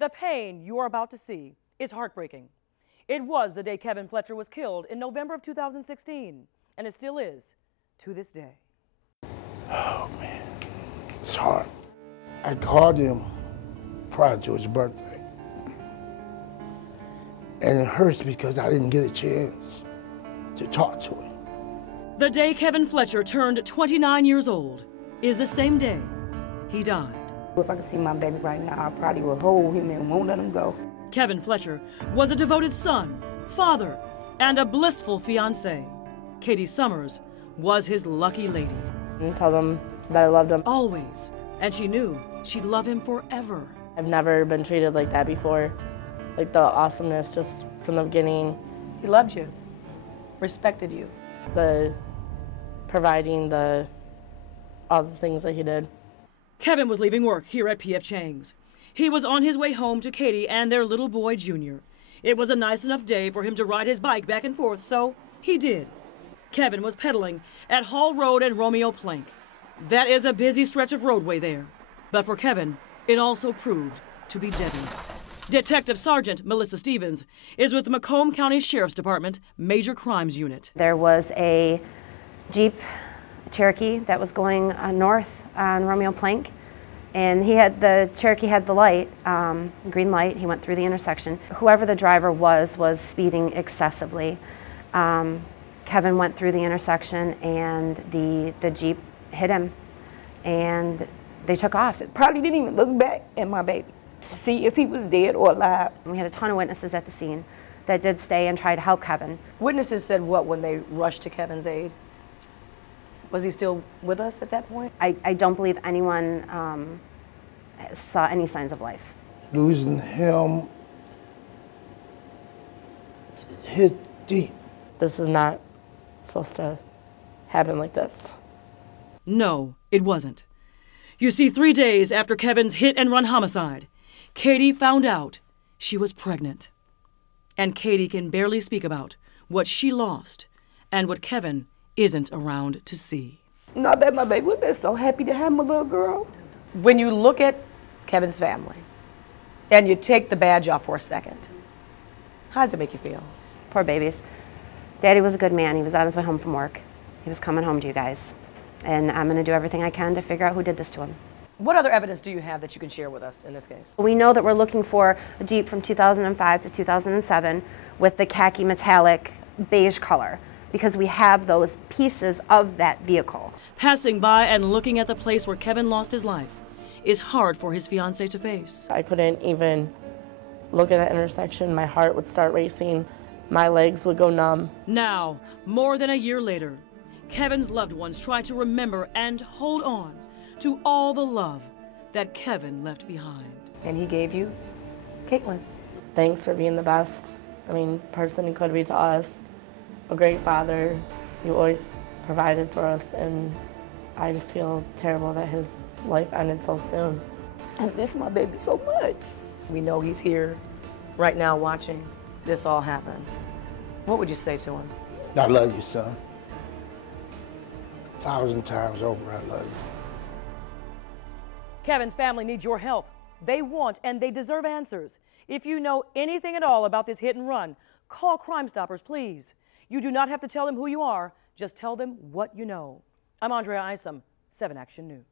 The pain you are about to see is heartbreaking. It was the day Kevin Fletcher was killed in November of 2016, and it still is to this day. Oh, man, it's hard. I called him prior to his birthday, and it hurts because I didn't get a chance to talk to him. The day Kevin Fletcher turned 29 years old is the same day he died. If I could see my baby right now, I probably would hold him and won't let him go. Kevin Fletcher was a devoted son, father, and a blissful fiancé. Katie Summers was his lucky lady. And tell them that I loved him. Always. And she knew she'd love him forever. I've never been treated like that before. Like the awesomeness just from the beginning. He loved you, respected you. The providing, all the things that he did. Kevin was leaving work here at P.F. Chang's. He was on his way home to Katie and their little boy, Junior. It was a nice enough day for him to ride his bike back and forth, so he did. Kevin was pedaling at Hall Road and Romeo Plank. That is a busy stretch of roadway there. But for Kevin, it also proved to be deadly. Detective Sergeant Melissa Stevens is with the Macomb County Sheriff's Department Major Crimes Unit. There was a Jeep Cherokee that was going north on Romeo Plank, and the Cherokee had the light, green light. He went through the intersection. Whoever the driver was speeding excessively. Kevin went through the intersection, and the Jeep hit him, and they took off. Probably didn't even look back at my baby to see if he was dead or alive. We had a ton of witnesses at the scene that did stay and try to help Kevin. Witnesses said what when they rushed to Kevin's aid? Was he still with us at that point? I don't believe anyone saw any signs of life. Losing him hit deep. This is not supposed to happen like this. No, it wasn't. You see, 3 days after Kevin's hit-and-run homicide, Katie found out she was pregnant. And Katie can barely speak about what she lost and what Kevin isn't around to see. Not that my baby would have been so happy to have my little girl. When you look at Kevin's family and you take the badge off for a second, how does it make you feel? Poor babies. Daddy was a good man. He was on his way home from work. He was coming home to you guys. And I'm going to do everything I can to figure out who did this to him. What other evidence do you have that you can share with us in this case? We know that we're looking for a Jeep from 2005 to 2007 with the khaki metallic beige color, because we have those pieces of that vehicle. Passing by and looking at the place where Kevin lost his life is hard for his fiancée to face. I couldn't even look at that intersection. My heart would start racing. My legs would go numb. Now, more than a year later, Kevin's loved ones try to remember and hold on to all the love that Kevin left behind. And he gave you Caitlin. Thanks for being the best, person he could be to us. A great father. You always provided for us, and I just feel terrible that his life ended so soon. I miss my baby so much. We know he's here right now watching this all happen. What would you say to him? I love you, son. 1,000 times over, I love you. Kevin's family needs your help. They want and they deserve answers. If you know anything at all about this hit and run, call Crime Stoppers, please. You do not have to tell them who you are, just tell them what you know. I'm Andrea Isom, 7 Action News.